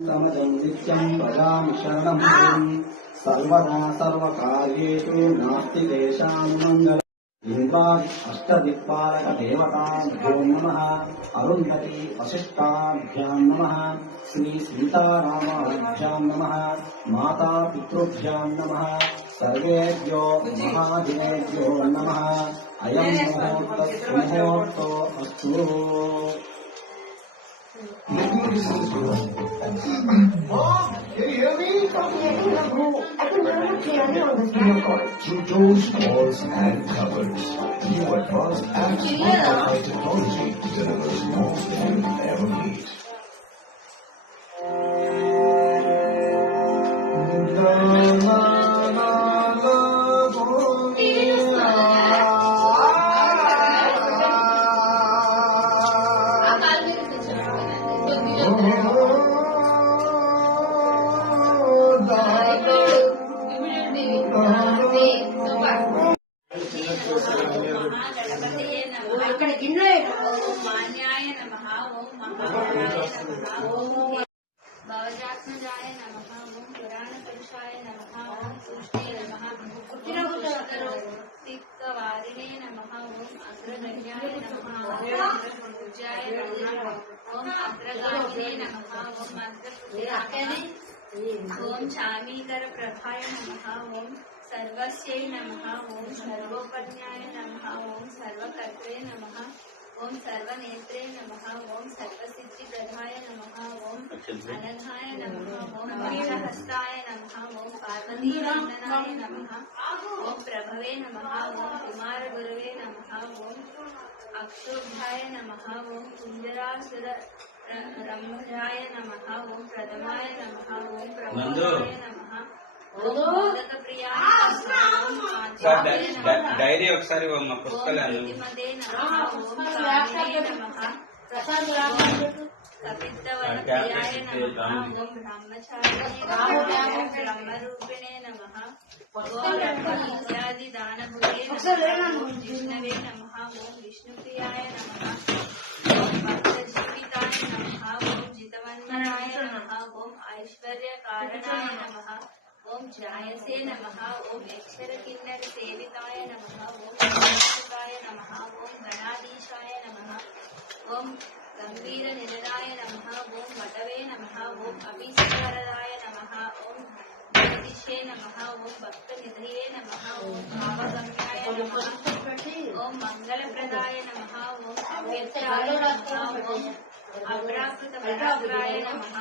समजं नित्यं भजामि शरणं सर्वदा सर्वकार्येषु नास्ति तेषां मङ्गलम्। इंद्रादि अष्टदिक्पालक देवताभ्यो नमः। अरुन्धती वसिष्ठाभ्यां नमः। श्री सीतारामाभ्यां नमः। माता पितृभ्यां नमः। सर्वेभ्यो महादिनेभ्यो नमः। अयं मुहूर्तः सुमुहूर्तो अस्तु। Mom, can you hear me? I can never clearly on this video call. Through doors, walls, and cupboards, new advanced apps powered by technology delivers more than you ever need. भवजात्मजाय नमः। ओम पुराणपुरुषाय नमः। ओम तुष्टे नमः। तिक्तवारिणे नमः। ओम अग्रगण्याय नमः। ओम पूजाय नमः। ओम अग्रगामिने नमः। ओम अग्रपूजाय ओम चामीकर प्रभाय नमः। ओम सर्वस्यै नमः। ओम सर्वोपज्ञाय नमः। ओम सर्वकर्त्रे नमः। ओम सर्वनेत्रे नमः। ओम सर्वसिद्धिप्रदाय नमः। ओम अनघाय नमः। ओम पंचहस्ताय नमः। ओम पार्वतीनंदनाय नमः। ओम प्रभवे नमः। ओम कुमारगुरवे नमः। ओम अक्षोभ्याय नमः। ओम कुंजरासुर रंभजाय नमः। ओम प्रथमाय नमः। ओम प्रभवाय नमः। డైరీ ఒకసారి మా పుస్తకాలు कपित्तवनप्रियाय नमः। ओम ब्रह्मरूपिणे नमः। ओम इत्यादि दानभुवे नमः। ओम विष्णवे नमः। ओम विष्णुप्रियाय नमः। ओम भक्तजीविताय नमः। ओम जितवन्मनाय नमः। ओम ऐश्वर्यकारणाय नमः। ओम जायसे नमः। ओम अक्षर किन्नर सेविताय नमः। ओम गणाधिपाय नमः। ओम गणाधीशाय नमः। ओम गंभीर निलयाय नमः। ओम वटवे नमः। ओम अभिष्टवरदाय नमः। ओम ज्योतिषे नमः। ओम भक्तनिधये नमः। ओम भावगम्याय नमः। ओम मंगलप्रदाय नमः। ओम अव्यक्ताय नमः। ओम अप्राकृतपराग्राय नमः।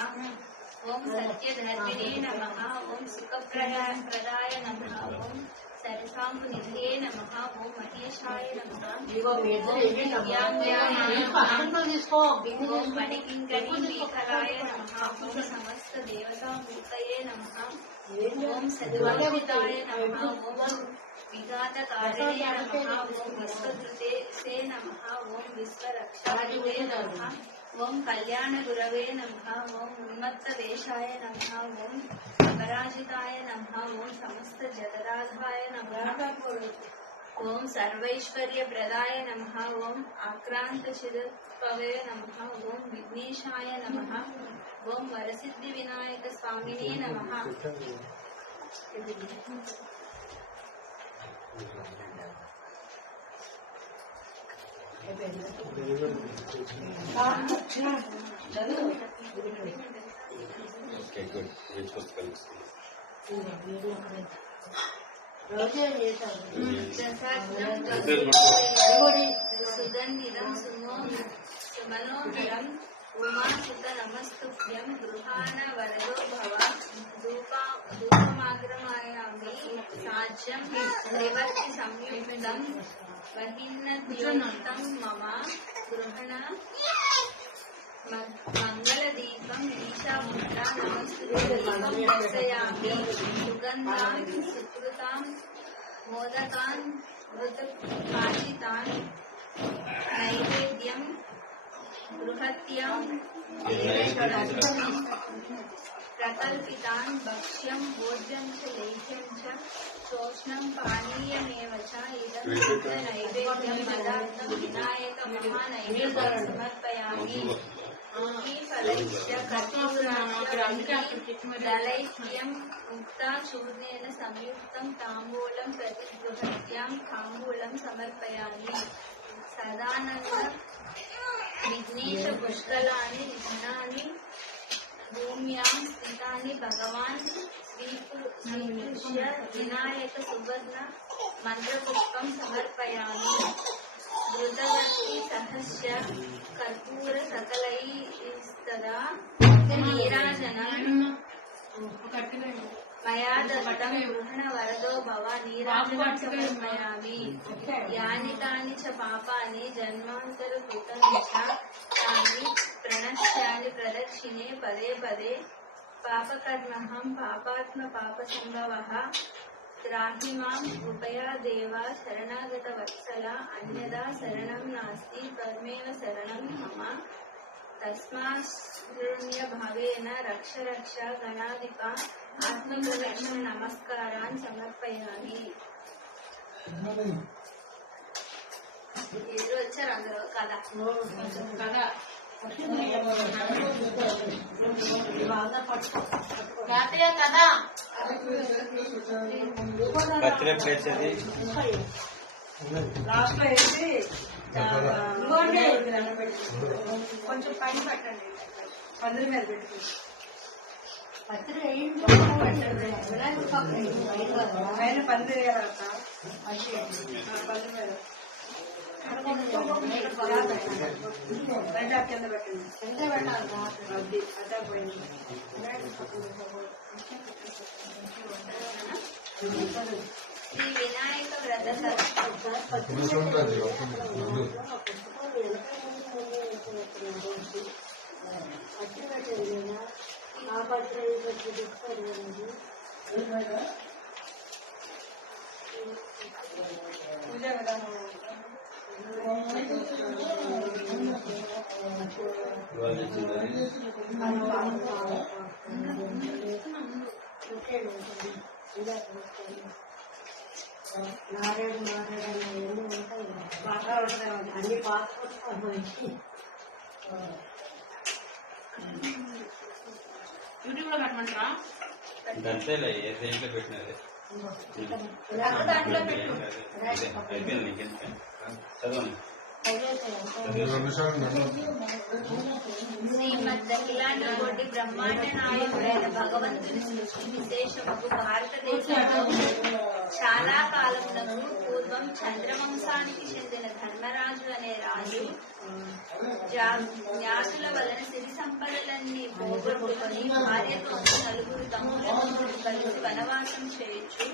ओम सत्यधर्मिणे नमः। ओम सुखप्रदाय नमः। ओम सरसांकुनिधये नमः। ओम महेशाय नमः। ओम दिव्यांगाय नमः। ओम मणिकिंकरीमेखलाय नमः। ओम समस्त देवतामूर्तये नमः। ओम सद्वंदिताय नमः। ओम विघातकारिणे नमः। ओम विश्वधृते से नमः। ओम विश्वरक्षायुते नमः। ओम कल्याण गुरवे नमः। ओम उन्मत्त वेशाय नमः। ओम अपराजिताय नमः। ओम समस्त जगदाधाय नमः। ओम सर्वैश्वर्य प्रदाय नमः। ओम आक्रांत चिदपवे नमः। ओम विघ्नेशाय नमः। ओम वरसिद्धि विनायक स्वामिने नमः। ఓకే గుడ్ వీటి పుస్తకాలు सुगंधिदं सुमनोहरं उमासुत नमस्तुभ्यं गृहाण वरदो भव। धूपमाग्रमायामि साज्यं त्रिवर्ति संयुक्तं वहिन्नद्योतं मम गृहण मंगलदीपं ईशामुद्रा नमस्तुते दर्शयामि। सुगन्धान् सुकृतान् मोदकान् घृतकाशितान् नैवेद्यं बृहत्यां प्रकल्पितान् भक्ष्यं भोज्यं च लेह्यं च शोषणं पानीयमेव च इदं नैवेद्यं पदार्थं विनायक महानैवेद्यं समर्पयामि। फलैश्च कर्पूराश्च దళైక్యం ముక్తా చూర్ణేన సంయుక్తం తాంబూలం ప్రతిగృహ్యాం తాంబూలం సమర్పయామి. సదానంద విఘ్నేశ పుష్కలాని విఘ్నాని భూమ్యాం స్థితాని భగవాన్ స్వీకృష్య వినాయక సువర్ణ మంత్రపుష్పం సమర్పయామి. ధృతవర్తి సహస్య కర్పూర సకలైస్తదా నీరాజనం మయా దత్తం గృహణ వరదో భవ నీరాజనం సమర్పయామి. యాని తాని చ పాపాని జన్మాంతర కృతాని చ తాని ప్రణశ్యాని ప్రదక్షిణే పదే పదే. పాపకర్మహం పాపాత్మ పాపసంభవః త్రాహి మాం కృపయా దేవా శరణాగత వత్సల అన్యదా శరణం నాస్తి త్వమేవ శరణం మమ. తస్మాశృణ్య భావేన రక్ష రక్ష గణాధిప ఆత్మప్రదక్షిణ నమస్కారాన్ సమర్పయామి. ఎదురు వచ్చారు అందరూ కదా కదా బర్త్డే ప్లేస్ అది లాస్ట్ లో వేసి కొంచెం పైన పెట్టండి, పందిరి మీద పెట్టి పైన పందిరి పందిరి మీద కింద పెట్టండి. అది అదే పోయింది. శ్రీ వినాయక వ్రత పూజా విధానం అన్ని పాస్పోర్ట్ యూట్యూబ్ లో పెట్టమంటారా? అంతేలే ఏ దేంట్లో పెట్టినది దాంట్లో పెట్టు. అయిపోయింది నీకు చదవండి. శ్రీమద్ కోటి బ్రహ్మాండ నాయకుడైన భగవంతుని సృష్టి విశేషముకు భారతదేశంలో చాలా కాలమునకు పూర్వం చంద్రవంశానికి చెందిన ధర్మరాజు అనే రాజు జ్ఞాతుల వలన సిరి సంపదలన్నీ పోగొట్టుకుని భార్యతో నలుగురు తమ్ములతో కలిసి వనవాసం చేయొచ్చు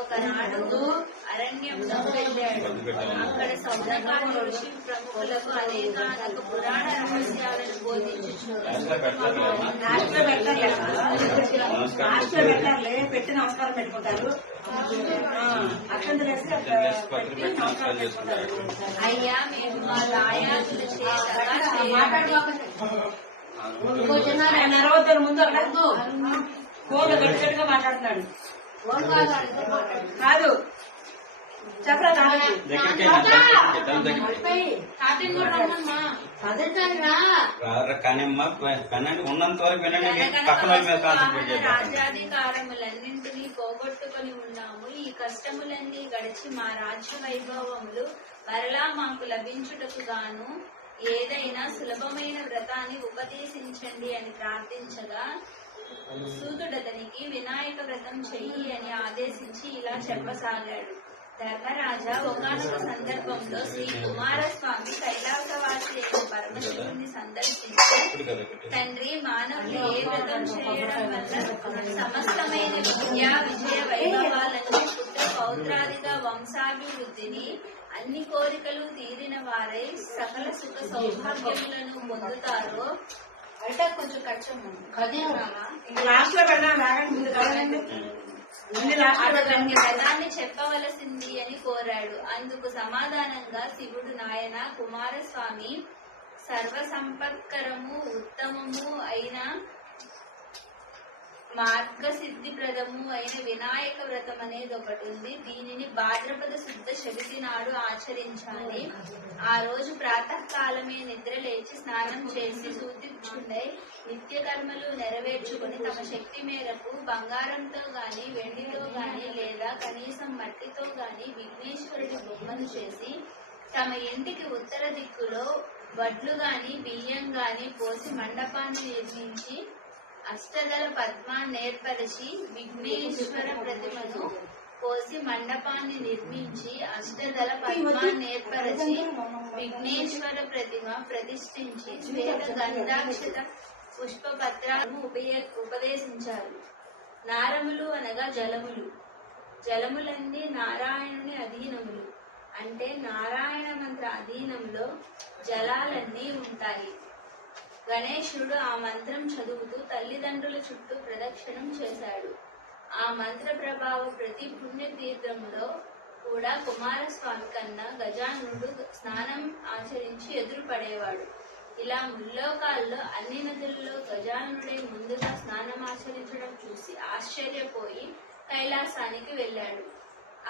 ఒకనాడు అరణ్యంలో వెళ్ళాడు. అక్కడ సౌనకాది ఋషి ప్రముఖులకు అనేకానేక పురాణ రహస్యాలను పెట్టాలి, పెట్టి నమస్కారం పెట్టుకుంటారు. అక్షంతలు వేసి నమస్కారం పెట్టుకుంటారు. అయ్యా మేము మా దాయాదుల ఆయన నరవద్దరు ముందు అక్కడ ఫోన్లో గట్టిగా మాట్లాడుతున్నాడు. కాదు చెప్పరా కానీ అమ్మా కనండి ఉన్నంత వరకు వినండి. పక్కన వాళ్ళ మీద కాన్సన్ట్రేట్ చేద్దాం. రాజ్యాధికారములన్నింటినీ పోగొట్టుకుని ఉన్నాము. ఈ కష్టములన్నీ గడిచి మా రాజ్య వైభవములు మరలా మాకు లభించుటకు గాను ఏదైనా సులభమైన వ్రతాన్ని ఉపదేశించండి అని ప్రార్థించగా సూతుడతనికి వినాయక వ్రతం చెయ్యి అని ఆదేశించి ఇలా చెప్పసాగాడు. ధర్మరాజా ఒకానొక సందర్భంలో శ్రీ కుమారస్వామి కైలాసవాసి అయిన పరమశివుని సందర్శించి తండ్రి మానవులు ఏ వ్రతం చేయడం వల్ల సమస్తమైన విద్యా విజయ వైభవాలను పుట్ట పౌత్రాదిగా వంశాభివృద్ధిని అన్ని కోరికలు తీరిన వారై సకల సుఖ సౌభాగ్యములను పొందుతారో అంటే కొంచెం కష్టం లాస్ట్ లో పెడదాం. ముందు కదండి అతనికి వ్రతాన్ని చెప్పవలసింది అని కోరాడు. అందుకు సమాధానంగా శివుడు నాయన కుమారస్వామి సర్వసంపత్కరము ఉత్తమము అయిన మార్గసిద్ధి ప్రదము అయిన వినాయక వ్రతం అనేది ఒకటి ఉంది. దీనిని భాద్రపద శుద్ధ చవితి నాడు ఆచరించాలి. ఆ రోజు ప్రాతకాలమే నిద్ర లేచి స్నానం చేసి శుద్ధిక్షుడై నిత్య కర్మలు నెరవేర్చుకుని తమ శక్తి మేరకు బంగారంతో గాని వెండితో గాని లేదా కనీసం మట్టితో గాని విఘ్నేశ్వరుడి బొమ్మను చేసి తమ ఇంటికి ఉత్తర దిక్కులో వడ్లు గాని బియ్యం గాని పోసి మండపాన్ని నిర్మించి అష్టదళ పద్మాన్ని ఏర్పరిచి విఘ్నేశ్వర ప్రతిమను పోసి మండపాన్ని నిర్మించి అష్టదళ పద్మాన్ని ఏర్పరిచి విఘ్నేశ్వర ప్రతిమ ప్రతిష్ఠించి శ్వేత గంధాక్షత పుష్పపత్రాలను ఉపదేశించారు. నారములు అనగా జలములు. జలములన్నీ నారాయణుని అధీనములు. అంటే నారాయణ మంత్ర అధీనంలో జలాలన్నీ ఉంటాయి. గణేశుడు ఆ మంత్రం చదువుతూ తల్లిదండ్రుల చుట్టూ ప్రదక్షిణం చేశాడు. ఆ మంత్ర ప్రభావ ప్రతి పుణ్యతీర్థంలో కూడా కుమారస్వామి కన్నా గజానుడు స్నానం ఆచరించి ఎదురు పడేవాడు. ఇలా ముల్లోకాల్లో అన్ని నదుల్లో గజానుడే ముందుగా స్నానం ఆచరించడం చూసి ఆశ్చర్యపోయి కైలాసానికి వెళ్ళాడు.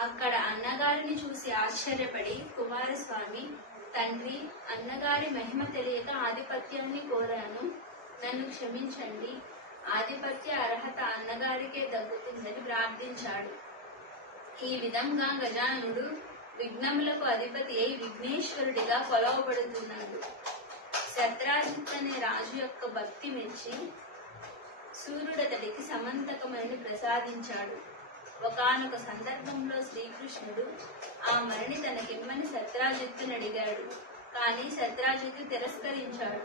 అక్కడ అన్నగారిని చూసి ఆశ్చర్యపడి కుమారస్వామి, తండ్రి, అన్నగారి మహిమ తెలియక ఆధిపత్యాన్ని కోరాను, నన్ను క్షమించండి, ఆధిపత్య అర్హత అన్నగారికే దక్కుతుందని ప్రార్థించాడు. ఈ విధంగా గజానుడు విఘ్నములకు అధిపతి అయి విఘ్నేశ్వరుడిగా కొలవబడుతున్నాడు. శత్రాజిత్ అనే రాజు యొక్క భక్తి మెచ్చి సూర్యుడతడికి సమంతకమణిని ప్రసాదించాడు. ఒకానొక సందర్భంలో శ్రీకృష్ణుడు ఆ మణిని తనకిమ్మని శత్రాజిత్తుని అడిగాడు. కానీ శత్రాజిత్తు తిరస్కరించాడు.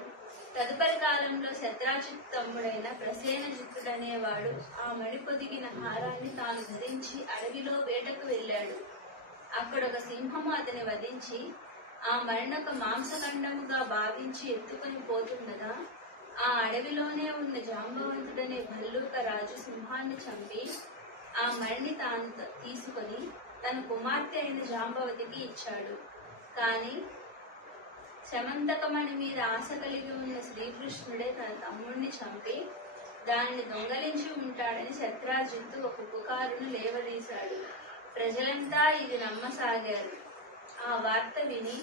తదుపరి కాలంలో శత్రాజిత్ తమ్ముడైన ప్రసేనజిత్తుడనేవాడు ఆ మణి పొదిగిన హారాన్ని తాను ధరించి అడవిలో వేటకు వెళ్ళాడు. అక్కడొక సింహము అతని వధించి ఆ మరణక మాంసఖండముగా భావించి ఎత్తుకుని పోతుండగా ఆ అడవిలోనే ఉన్న జాంబవంతుడనే భల్లూక రాజు సింహాన్ని చంపి ఆ మణిని తాను తీసుకొని తన కుమార్తె అయిన జాంబవతికి ఇచ్చాడు. కాని శమంతకమణి మీద ఆశ కలిగి ఉన్న శ్రీకృష్ణుడే తన తమ్ముడిని చంపి దానిని దొంగలించి ఉంటాడని శత్రాజిత్తు ఒక పుకారును లేవదీశాడు. ప్రజలంతా ఇది నమ్మసాగారు. ఆ వార్త విని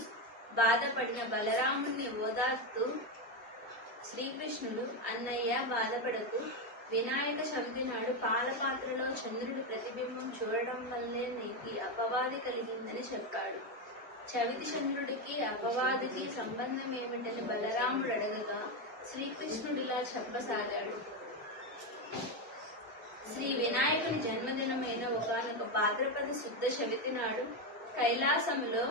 బాధపడిన బలరాముణ్ణి ఓదార్తూ శ్రీకృష్ణుడు, అన్నయ్య బాధపడకు, వినాయక చవితి నాడు పాలపాత్రలో చంద్రుడి ప్రతిబింబం చూడడం వల్లే నీకు అపవాది కలిగిందని చెప్పాడు. చవితి చంద్రుడికి అపవాదికి సంబంధం ఏమిటని బలరాముడు అడగగా శ్రీకృష్ణుడిలా చెప్పసాగాడు. శ్రీ వినాయకుని జన్మదినమైన ఒకనొక భాద్రపద శుద్ధ చవితి నాడు కైలాసములో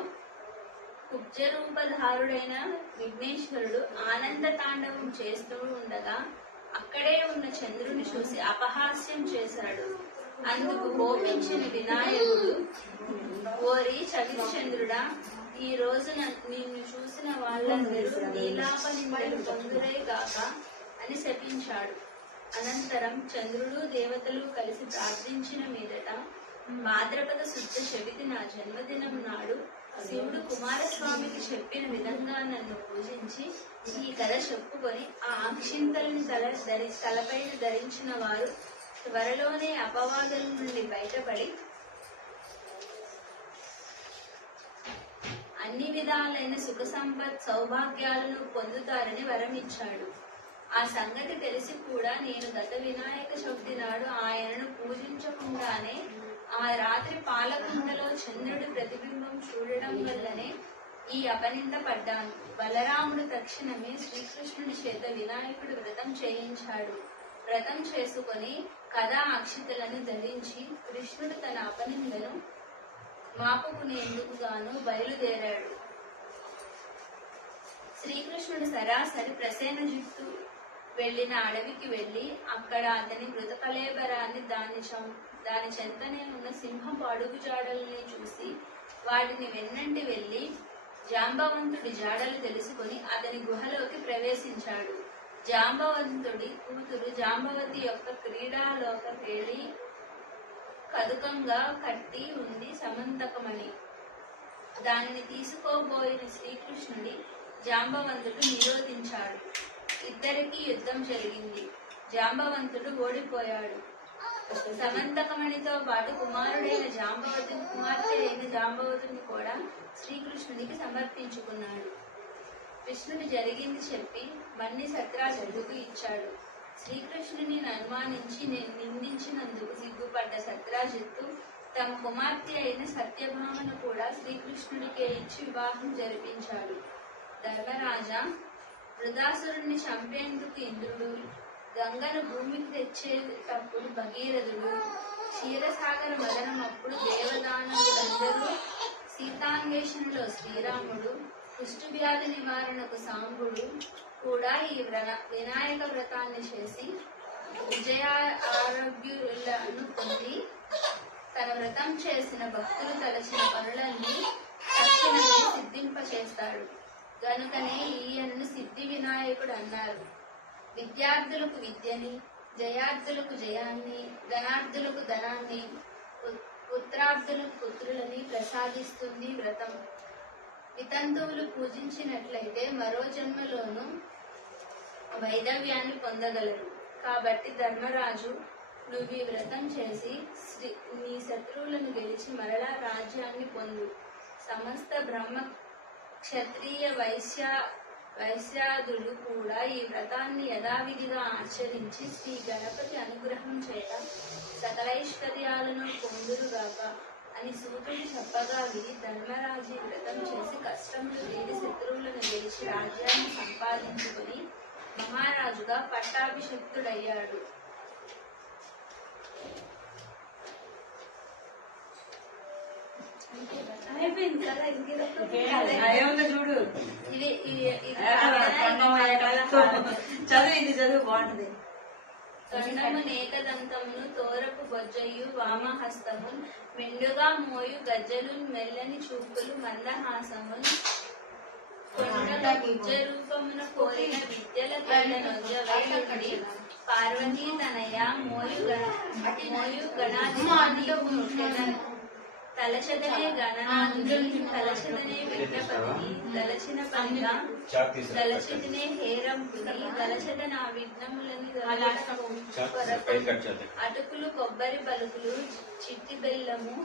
కుబ్జరూపధారుడైన విఘ్నేశ్వరుడు ఆనంద తాండవం చేస్తూ ఉండగా అక్కడే ఉన్న చంద్రుని చూసి అపహాస్యం చేశాడు. అందుకు కోపించిన వినాయకుడు, ఓరి చవితి చంద్రుడా, ఈ రోజున నిన్ను చూసిన వాళ్ళందరూ నీలాపనిందలు పొందురే గాక అని శపించాడు. అనంతరం చంద్రుడు దేవతలు కలిసి ప్రార్థించిన మీదట భాద్రపద శుద్ధ చవితి నా జన్మదినం నాడు శివుడు కుమారస్వామికి చెప్పిన విధంగా నన్ను పూజించి ఈ కథ చెప్పుకొని ఆ అక్షింతలను తలపైన ధరించిన వారు త్వరలోనే అపవాదుల నుండి బయటపడి అన్ని విధాలైన సుఖ సంపత్ సౌభాగ్యాలను పొందుతారని వరమిచ్చాడు. ఆ సంగతి తెలిసి కూడా నేను గత వినాయక చవితి నాడు ఆయనను పూజించకుండానే ఆ రాత్రి పాలకుండలో చంద్రుడి ప్రతిబింబం చూడడం వల్లనే ఈ అపనింద పడ్డాను. బలరాముడు తక్షణమే శ్రీకృష్ణుడి చేత వినాయకుడు వ్రతం చేయించాడు. వ్రతం చేసుకొని కథా అక్షితలను ధరించి కృష్ణుడు తన అపనిందను మాపుకునేందుకు గాను బయలుదేరాడు. శ్రీకృష్ణుడు సరాసరి ప్రసేనజిత్తు వెళ్లిన అడవికి వెళ్లి అక్కడ అతని మృతకళేబరాన్ని దాని చెంతనే ఉన్న సింహపు అడుగు జాడల్ని చూసి వాటిని వెన్నంటి వెళ్లి జాంబవంతుడి జాడలు తెలుసుకుని అతని గుహలోకి ప్రవేశించాడు. జాంబవంతుడి కూతురు జాంబవతి యొక్క క్రీడాలోక వేడి కదుకంగా కట్టి ఉంది సమంతకమణి. దానిని తీసుకోబోయిన శ్రీకృష్ణుడి జాంబవంతుడు నిరోధించాడు. ఇద్దరికీ యుద్ధం జరిగింది. జాంబవంతుడు ఓడిపోయాడు. సమంతకమణితో పాటు కుమారుడైన జాంబవతుని కుమార్తె అయిన జాంబవతుని కూడా శ్రీకృష్ణునికి సమర్పించుకున్నాడు. కృష్ణుడు జరిగింది చెప్పి మన్ని సత్రాజిత్తుకు ఇచ్చాడు. శ్రీకృష్ణుని అనుమానించి నిందించినందుకు సిగ్గుపడ్డ సత్రాజిత్తు తమ కుమార్తె అయిన సత్యభామను కూడా శ్రీకృష్ణుడికే ఇచ్చి వివాహం జరిపించాడు. ధర్మరాజా, వృధాసురుణ్ణి చంపేందుకు ఇంద్రుడు, గంగను భూమికి తెచ్చేటప్పుడు భగీరథుడు, క్షీరసాగర మదనమప్పుడు దేవదానవులందరూ, సీతాన్వేషణలో శ్రీరాముడు, కుష్ఠవ్యాధి నివారణకు సాంబుడు కూడా ఈ వినాయక వ్రతాన్ని చేసి విజయ ఆరోగ్యులను పొంది తన వ్రతం చేసిన భక్తులు తలచిన పనులన్నీ తక్షణమే సిద్ధింపచేస్తాడు. గనుకనే ఈయన్ను సిద్ధి వినాయకుడు అన్నారు. విద్యార్థులకు విద్యని, జయార్థులకు జయాన్ని, ధనార్థులకు ధనాన్ని, పుత్రార్థులకు పుత్రులని ప్రసాదిస్తుంది వ్రతం. వితంతువులు పూజించినట్లయితే మరో జన్మలోనూ వైదవ్యాన్ని పొందగలరు. కాబట్టి ధర్మరాజు, నువ్వు ఈ వ్రతం చేసి నీ శత్రువులను గెలిచి మరలా రాజ్యాన్ని పొందు. సమస్త బ్రహ్మ క్షత్రియ వైశ్యాదులు కూడా ఈ వ్రతాన్ని యథావిధిగా ఆచరించి శ్రీ గణపతి అనుగ్రహం చేత సకలైశ్వర్యాలను పొందురుగాక అని సూతుడు చెప్పగా విని ధర్మరాజు వ్రతం చేసి కష్టములు తీరి శత్రువులను గెలిచి రాజ్యాన్ని సంపాదించుకుని మహారాజుగా పట్టాభిషిక్తుడయ్యాడు. అయిపోయింది కదా, చూడు ఇది చదువు, ఇది చదువు బాగుంటది. తొండము నేకదంతమును తోరపు బొజ్జయు వామహస్తము మెండుగా మోయు గజ్జలు మెల్లని చూపులు మందహాసమున్ కొండల గుజ్జ రూపమున కోరిన విద్యల నొజ్జవేయుడి పార్వతీ తనయ మోయు గణాధిపతి తలచదనే గణనాథుని తలచదనే విఘ్నపతిని తలచిన పనిగా తలచదనే హేరంపుని తలచద నా విఘ్నములని అటుకులు కొబ్బరి పలుకులు చిట్టి బెల్లము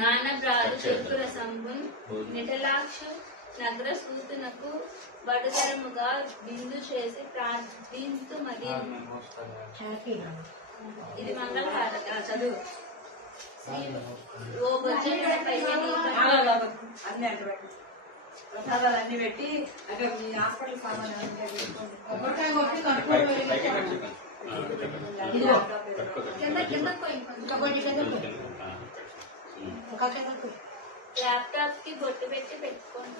నానబ్రాలు చెరుకు రసంబున్ నిటలాక్షు నగర సూతునకు బడుతరముగా బిందు చేసి ప్రార్థింతు మరి. ఇది మంగళహారత. చదువు. ఓ బొజ్జల పైకి అన్ని అంటే పెట్టి ప్రసాదాలు అన్ని పెట్టి అక్కడ మీ హాస్పిటల్ సామాన్ ల్యాప్టాప్ కి బొట్టు పెట్టి పెట్టుకోండి.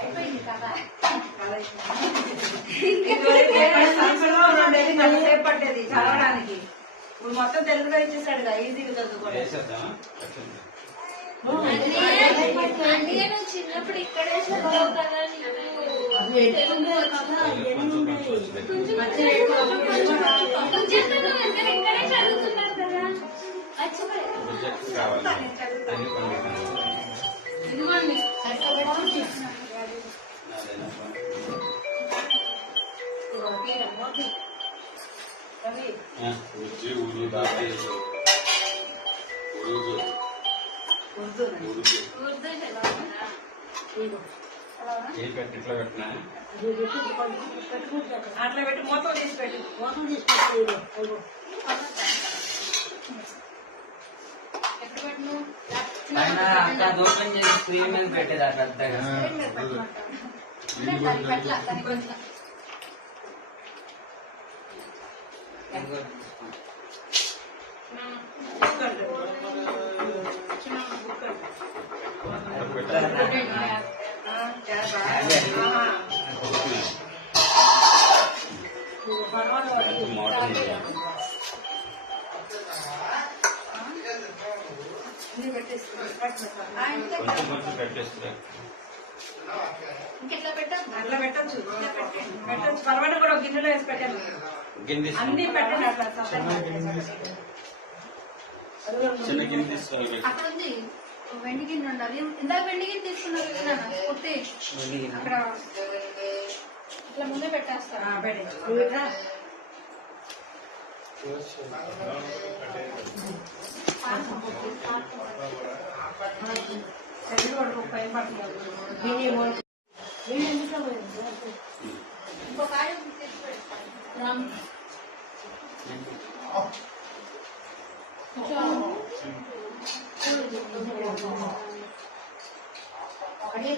అయిపోయింది కదా. సేపు పట్టేది చదవడానికి. ఇప్పుడు మొత్తం తెలుగులో ఇచ్చేసాడుగా, ఈజీగా చదువుకోండి. అందుకే నువ్వు చిన్నప్పుడు ఇక్కడే చదువు కదా, ఇక్కడే చదువుతున్నారు కదా. ఇదిగోండి ఉర్దూ చదవాలా? అట్లా పెట్టి మొత్తం తీసి పెట్టి ఎప్పుడు పెట్టు ఓపెన్ చేసి స్క్రీన్ మీద పెట్టేది అట్లా పెద్దగా. ఇంకెట్లా పెట్టాను అట్లా పెట్టచ్చు, పెట్టచ్చు. పర్వాలేదు కూడా ఒక గిన్నెలో వేసి పెట్టాను. అన్ని పెట్టండి అట్లా. చిన్న గిన్నె తీసుకోవాలి. అక్కడ ఉంది వెండి గిన్నె ఉండాలి. ఇందాక వెండి గిన్నె తీసుకున్నారు కదా కుట్టి అక్కడ ఇట్లా ముందే పెట్టేస్తారు. ఇంకొక ఆయన తీసుకుపెడతారు. అంటే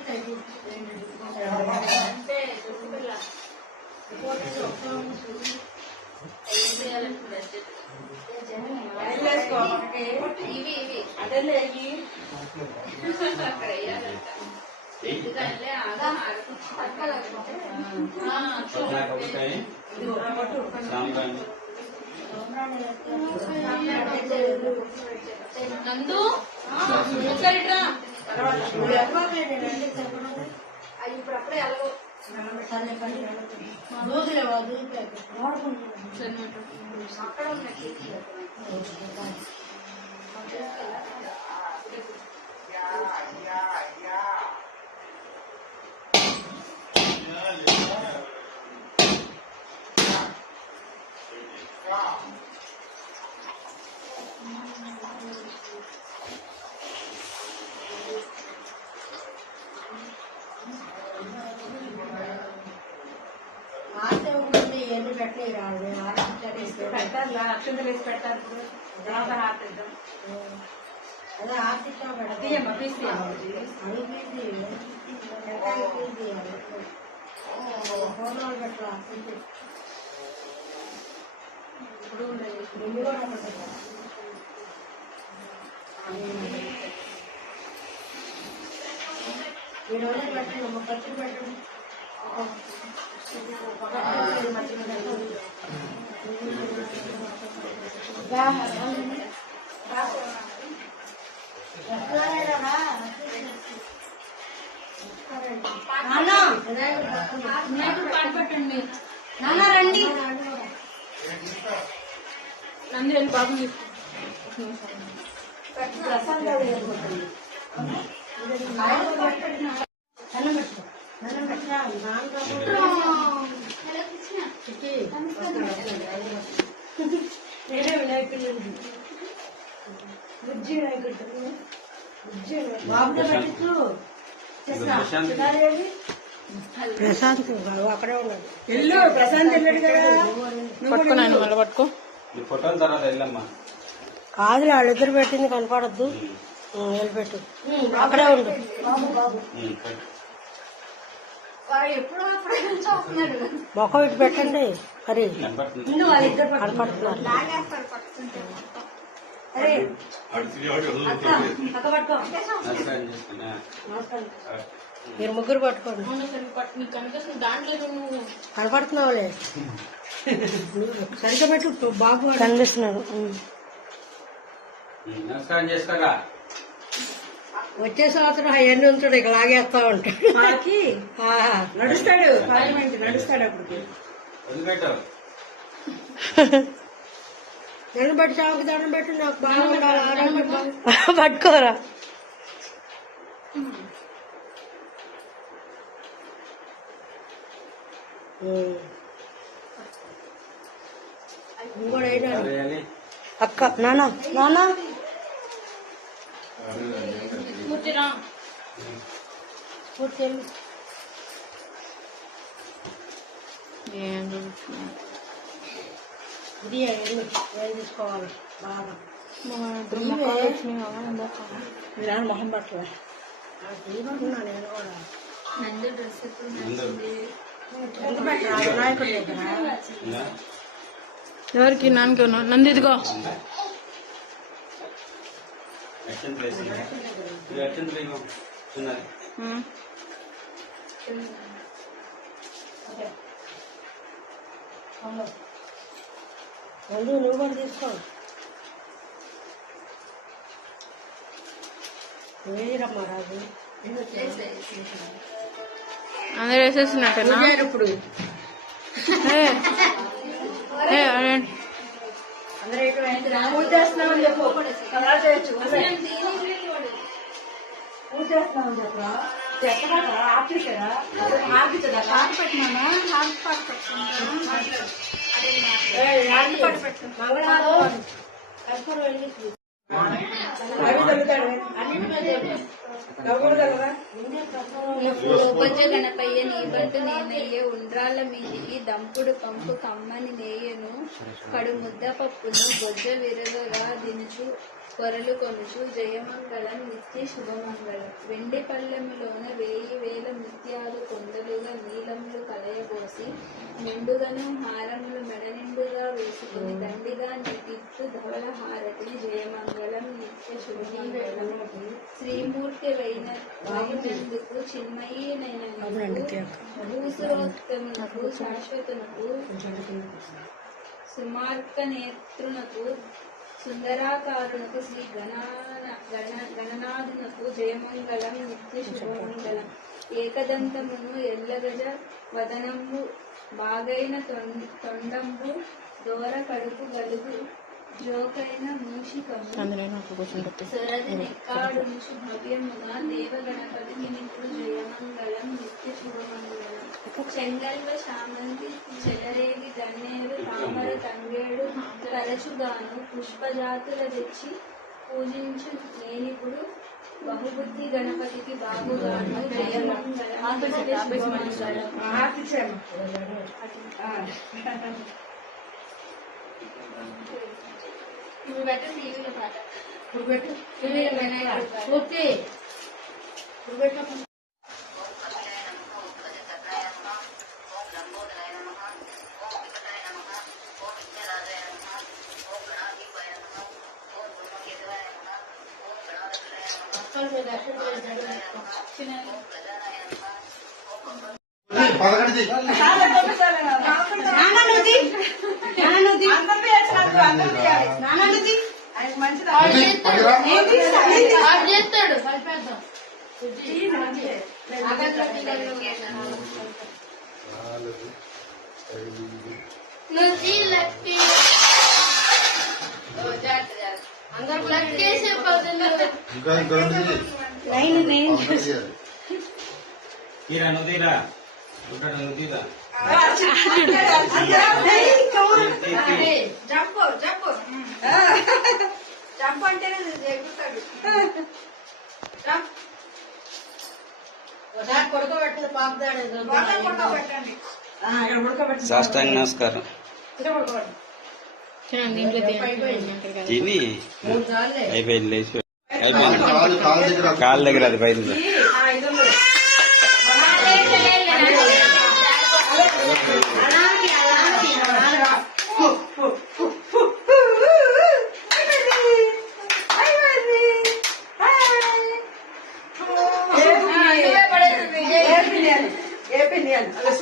ఇవి ఇవి అక్కడ వేయాలంట. ఎందుకంటే నందు ఒకసారి ఇప్పుడు అప్పుడే ఎలాగో అక్కడ ఉన్న పెట్టారు అక్షంతలు వేసి పెట్టారు. తర్వాత హార్ట్ ఇద్దాం. అదే ఆర్టిస్ట్ ఖర్చులు పెట్టండి. పెట్టండి నాన్న రండి నంది వెళ్ళి బాబు నేనే వినాయకుడు బుజ్జి వినాయకుడు బాబుతో పెట్టచ్చు. ప్రశాంత్ అక్కడే ఉన్నాడు. ఇల్లు ప్రశాంత్ వెళ్ళాడు కదా. పట్టుకున్నాను మళ్ళీ పట్టుకో. ఫోటోల తర్వాత వెళ్ళమ్మా. కాదు వాళ్ళిద్దరు పెట్టింది కనపడద్దు. వెళ్ళిపెట్టు అక్కడే ఉండు. ఎప్పుడో అప్పుడే చూస్తున్నాడు. మొక్క ఇటు పెట్టండి మరి కనపడుతున్నారు. లాగేస్తారు పట్టుకుంటే మొత్తం. అరే అక్క పట్టుకో. నమస్కారం చేసుకున్నా. మీరు ముగ్గురు పట్టుకోండి. నీకు కనిపిస్తుంది దాంట్లో నువ్వు కనపడుతున్నావులే. సరిగ్గా పెట్టు బాబు కనిపిస్తున్నాడు. నమస్కారం చేసుకోరా. వచ్చే సంవత్సరం అవన్నీ ఉంటాడు. ఇక లాగేస్తా ఉంటాడు. నడుస్తాడు పార్లమెంట్ నడుస్తాడు. అప్పటికి వదిలిపెట్టావు. దండం పెట్టి చావుకి దండం పెట్టు. నాకు బాగుండాలి ఆరోగ్యం పట్టుకోరా. అక్క నానా నానా కూర్చురా. కూర్చోండి. ఇది ఏం తీసుకోవాలి బాగా. ఇలా మొహం పట్టలే తీసుకుంటున్నా నేను కూడా. నందు డ్రెస్ ఎప్పుడు నచ్చింది? ఎంత పెట్టరా వినాయకుడి దగ్గర. ఎవరికి నాన్నకి నంది ఇదిగో అక్షంతలు వేసిందా? ఇది అక్షంతలు వేయకు. చిన్నది. ముందు నువ్వు కూడా తీసుకో. వేయరమ్మా రాజు. అందరు వేసేసినట్టేనా ఇప్పుడు పూజ చేస్తున్నామని చెప్పు అలా చేయొచ్చు పూజ చేస్తున్నామని చెప్పరా ఎక్కడ ఆఫీసరా ఆఫీసరా హాట్ పెట్టినామా హాట్ పాట్ మంగళవారం కర్పూరం వెళ్ళి అవి తగ్గుతాడు అన్నింటి మీద తగ్గకూడదా ఉపజ గణపయ్య నీబంటు నేనయ్య ఉండ్రాళ్ళ మీదికి దంపుడు పంపు కమ్మని నేయను కడు ముద్ద పప్పును బొజ్జ విరగగా దినుచు కొరలు కొనుచు జయమంగళం నిత్య శుభమంగళం వెండి పల్లెములోన 1000 ముత్యాలు కొండలుగా నీలములు కలయబోసి నిండుగను హారములు మెడ నిండుగా వేసుకుని దండిగా నిటిత్తు ధవళ హారతిని జయమంగళం నిత్య శుభమంగళం శ్రీమూర్తి వైనందుకు చిన్మయీనైనందుకు భూసురోత్తమునకు శాశ్వతునకు సుమార్క నేత్రునకు సుందరాకారునకు శ్రీ గణనాథునకు జయమంగళం నిత్య శుభమంగళం ఏకదంతమును ఎల్లగజ వదనంబు బాగైన తొండంబు దోర కడుపు గలుగు జోకైన మూషికము సరది నెక్కాడుంచు భవ్యముగా దేవగణపతికి నిప్పుడు జయమంగళం నిత్య శుభమంగళం చెంగల్వ శామంతి చెలరేగి గన్నేరు తామర తంగేడు తరచుగాను పుష్పజాతుల తెచ్చి పూజించు నేనిప్పుడు బహుబుద్ధి గణపతికి బాబుగాను జయమంగళం నిత్య శుభమంగళం నువ్వు పెట్ట టీవీలో పాట ఓకే చేస్తాడు అందరు లక్కేసే తీరా నువ్వు తీరా ఒకటి నువ్వు తీరా జంపు జంపు జంపు అంటేనే ఎగురుతాడు ఒకసారి పడుకోబెట్టదు పాపదాడు పడుకోబెట్టండి ఇక్కడ పడుకోబెట్టండి సాష్టాంగ నమస్కారం ఇక్కడ పడుకోబెట్టండి తిని 3 సార్లే అయిపోయింది లేచి అయిపోయింది కాళ్ళ దగ్గర అది పైన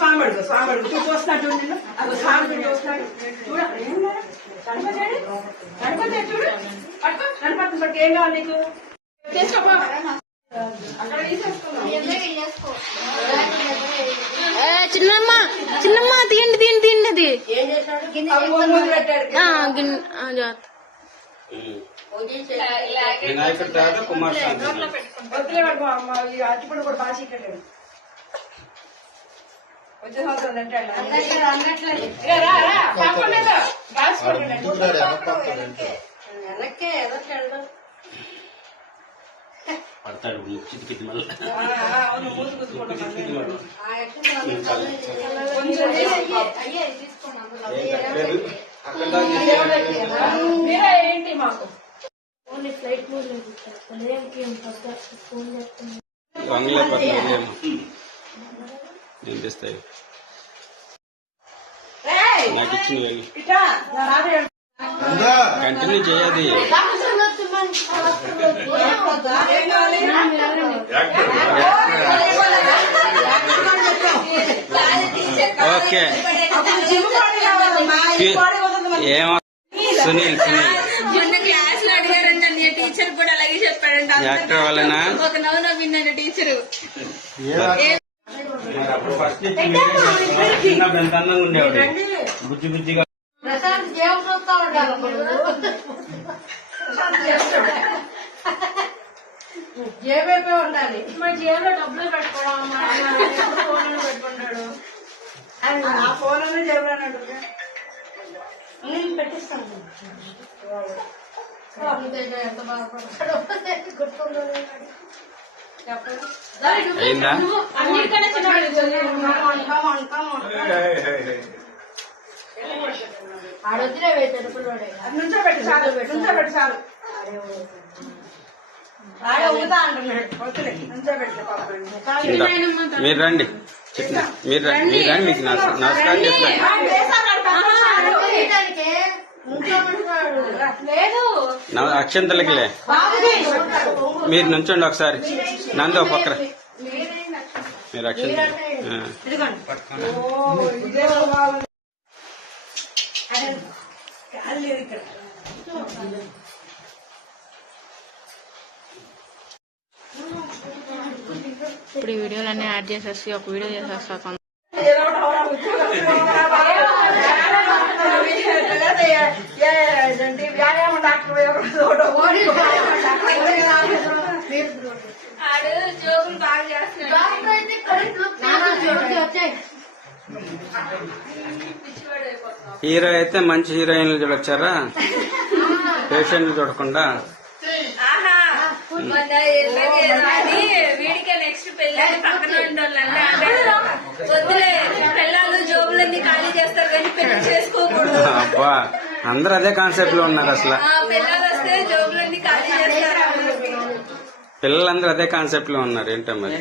స్వామి చూస్తున్నాడు నిన్ను అది స్వామి చూస్తున్నాడు చూడ గణపతి చూడు గణపతి బట్టి ఏం కావాలి నీకు చేసుకోపో అక్కడ తీసేసుకున్నాం చిన్నమ్మ చిన్నమ్మ తీయండి తీయండి తీయండి అది ఏం చేశాడు పెట్టాడు వినాయకుడి తర్వాత కుమారస్వామి వద్దులే వాడు అచ్చిపడి కూడా బాగా చీకట్లేదు వచ్చే సంవత్సరం వెనక్కే ఎదొచ్చాడు పడతాడు చితికితి మళ్ళీ ఏంటి మాకు వంగలే పట్ల నేను తెస్తాయి నాకు ఇచ్చిన వెళ్ళి కంటిన్యూ చేయాలి ఓకే ఏమో సునీల్ క్లాస్ లో అడిగారంటే టీచర్ కూడా అలాగే చెప్పాడంట యాక్టర్ వాళ్ళనా ఒక నవ్వు నవ్విందండి టీచరు అప్పుడు ఫస్ట్ చిన్న బెంతన్నంగా ఉండేవాడు బుజ్జి బుజ్జిగా జేబు చూస్తా ఉండాలి జేబే ఉండాలి. మరి జేబులో డబ్బులు పెట్టుకోవడం ఫోన్ పెట్టుకుంటాడు. ఆ ఫోన్ జేబులో నేను పెట్టిస్తాను. ఎంత బాధపడతాడో గుర్తుండదు. అయిందా? అన్నిటికన్నా చిన్నవాడు. ఆడొద్దులే తెలుపులోనే నుంచో పెట్టు చాలు, నుంచో పెట్టు చాలు. ఆడ ఊతా అంటున్నాడు. వద్దులే నుంచో పెట్టు పాపం. ఇందా. మీరు రండి మీరు రండి మీకు నమస్కారం చెప్తాను. లేదు అక్షంతలకిలే మీరు నుంచోండి ఒకసారి. నందో పక్కన మీరు అక్షంత ఇప్పుడు ఈ వీడియోలన్నీ యాడ్ చేసేసి ఒక వీడియో చేసేస్తా. వ్యాయామం డాక్టర్ ఆడు జోకులు బాగా చేస్తున్నాడు. వచ్చాయి. హీరో అయితే మంచి హీరోయిన్లు చూడొచ్చారా, పేషెంట్లు చూడకుండా. ఆహా మొన్న అని వీడికే నెక్స్ట్ పెళ్ళి పక్కన ఉండోళ్ళంటే వద్దులే పిల్లలు జోబులన్నీ ఖాళీ చేస్తారు కానీ పెళ్లి చేసుకోకూడదు. అబ్బా అందరు అదే కాన్సెప్ట్ లో ఉన్నారు అసలు. పిల్లలు వస్తే జోబులన్నీ ఖాళీ చేస్తారు. పిల్లలందరూ అదే కాన్సెప్ట్ లో ఉన్నారు. ఏంటో మరి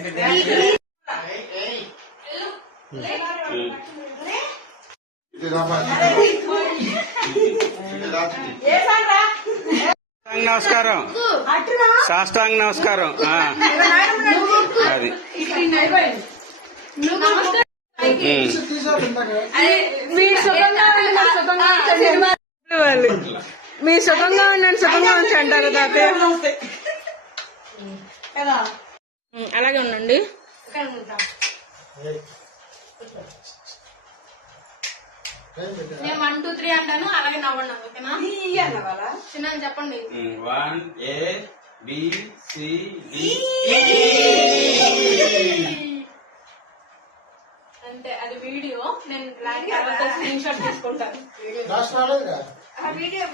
నమస్కారం, సాష్టాంగ నమస్కారం. అది మీరు సుఖంగా ఉండండి, సుఖంగా ఉంచి అంటారు తాతయ్య. అలాగే ఉండండి. నేను 1 2 3 అంటాను, అలాగే నవ్వండి. ఓకేనా? చిన్న చెప్పండి. 1 A B C D. అంటే అది వీడియో. నేను స్క్రీన్ షాట్ తీసుకుంటాను. వీడియో